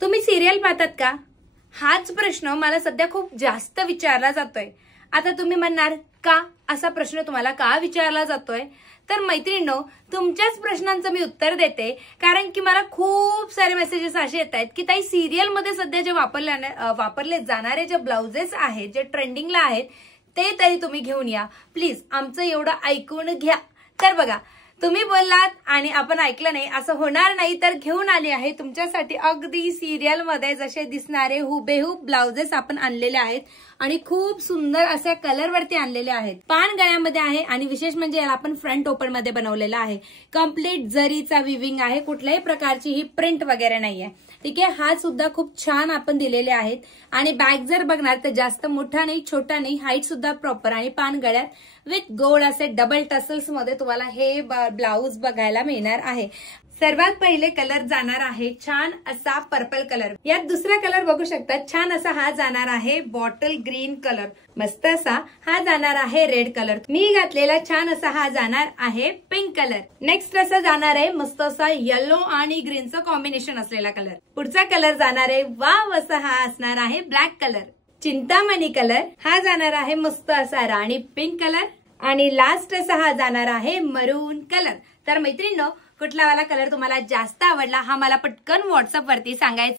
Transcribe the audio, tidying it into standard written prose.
तुम्ही सिरियल पाहतात का? हाच प्रश्न मला सध्या खूप जास्त विचारला जातोय. आता तुम्ही म्हणणार का असा प्रश्न तुम्हाला का विचारला जातोय? तर मैत्रिणींनो, तुमच्याच प्रश्नांचं मी उत्तर देते, कारण की मला खूप सारे मेसेजेस असे येत आहेत की ताई सिरियल मध्ये सध्या जे वापरले जाणारे जे ब्लाउजेस आहेत, जे ट्रेंडिंगला आहेत, ते तरी तुम्ही घेऊन या प्लीज, आमचं एवढं ऐकून घ्या. तर बघा, तुम्ही बोललात आणि आपण ऐकलं नाही असं होणार नाही, तर घेऊन आली आहे तुमच्यासाठी अगदी सिरियल मध्ये जसे दिसणारे हुबेहूब ब्लाउजेस आपण आणलेले आहेत आणि खूप सुंदर अशा कलर वरती आणलेले आहेत. पान गळ्यामध्ये आहे आणि विशेष म्हणजे याला आपण फ्रंट ओपन मध्ये बनवलेलं आहे. कम्प्लीट जरीचा विविंग आहे, कुठल्याही प्रकारची ही प्रिंट वगैरे नाहीये. ठीक आहे, हात सुद्धा खूप छान आपण दिलेले आहेत आणि बॅग जर बघणार तर जास्त मोठा नाही, छोटा नाही, हाईट सुद्धा प्रॉपर आणि पान गळ्यात विथ गोल्ड असे डबल टसल्स मध्ये तुम्हाला हे ब्लाउज बघायला मिळणार आहे. सर्वात पहिले कलर जाणार आहे छान असा पर्पल कलर. यात दुसरा कलर बघू शकता, छान असा हा जाणार आहे बॉटल ग्रीन कलर. मस्त असा हा जाणार आहे रेड कलर. मी घातलेला छान असा हा जाणार आहे पिंक कलर. नेक्स्ट असा जाणार आहे मस्त असा येलो आणि ग्रीनचं कॉम्बिनेशन असलेला कलर. पुढचा कलर जाणार आहे वाव असा हा असणार आहे ब्लॅक कलर. चिंतामणी कलर हा जाणार आहे मस्त असा राणी पिंक कलर आणि लास्ट असा हा जाणार आहे मरून कलर. तर मैत्रिणींनो, कुठला वाला कलर तुम्हाला जास्त आवडला हा मला पटकन व्हॉट्सअप वरती सांगायचा.